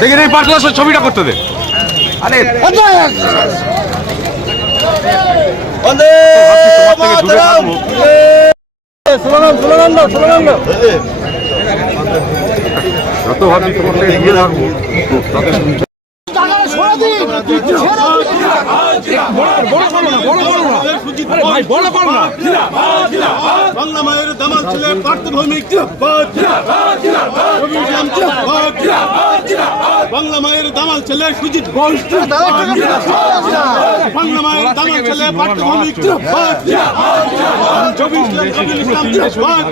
দেখি এই পাটলা ছবিটা করতে দে। আরে যত ভাবছি তোমার থেকে এগিয়ে থাকবো বাংলা মায়ের দামাল ছেলে পার্থভৌমিক বাংলা মায়ের দামাল ছেলে সুজিত ঘোষ বাংলা মায়ের দামাল ছেলে পার্থভৌমিক ইসলাম